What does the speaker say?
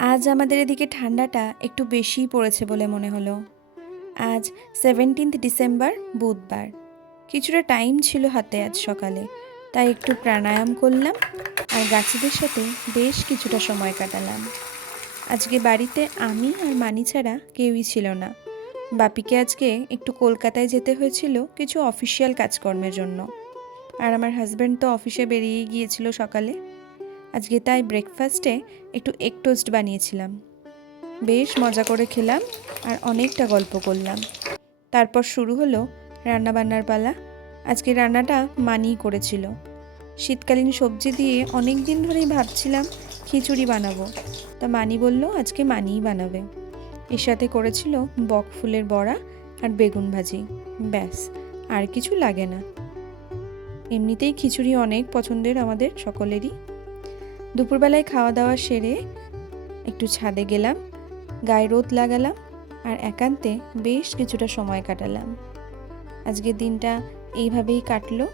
আজ আমাদের এদিকে ঠান্ডাটা একটু বেশিই পড়েছে বলে মনে হলো। আজ 17 ডিসেম্বর, বুধবার। কিছুটা টাইম ছিল হাতে আজ সকালে, তাই একটু প্রাণায়াম করলাম আর গাছেদের সাথে বেশ কিছুটা সময় কাটালাম। আজকে বাড়িতে আমি আর মানি ছাড়া কেউই ছিল না। বাপিকে আজকে একটু কলকাতায় যেতে হয়েছিল কিছু অফিসিয়াল কাজকর্মের জন্য, আর আমার হাজব্যান্ড তো অফিসে বেরিয়ে গিয়েছিল সকালে। আজকে তাই ব্রেকফাস্টে একটু এগ টোস্ট বানিয়েছিলাম। বেশ মজা করে খেলাম আর অনেকটা গল্প করলাম। তারপর শুরু হলো রান্নাবান্নার পালা। আজকে রান্নাটা মানিই করেছিল। শীতকালীন সবজি দিয়ে অনেক দিন ধরেই ভাবছিলাম খিচুড়ি বানাবো, তা মানি বলল আজকে মানিই বানাবে। এর সাথে করেছিল বক ফুলের বড়া আর বেগুন ভাজি। ব্যাস, আর কিছু লাগে না। এমনিতেই খিচুড়ি অনেক পছন্দের আমাদের সকলেরই। দুপুরবেলায় খাওয়া দাওয়া সেরে একটু ছাদে গেলাম, গায়ে রোদ লাগালাম আর একান্তে বেশ কিছুটা সময় কাটালাম। আজকের দিনটা এইভাবেই কাটলো।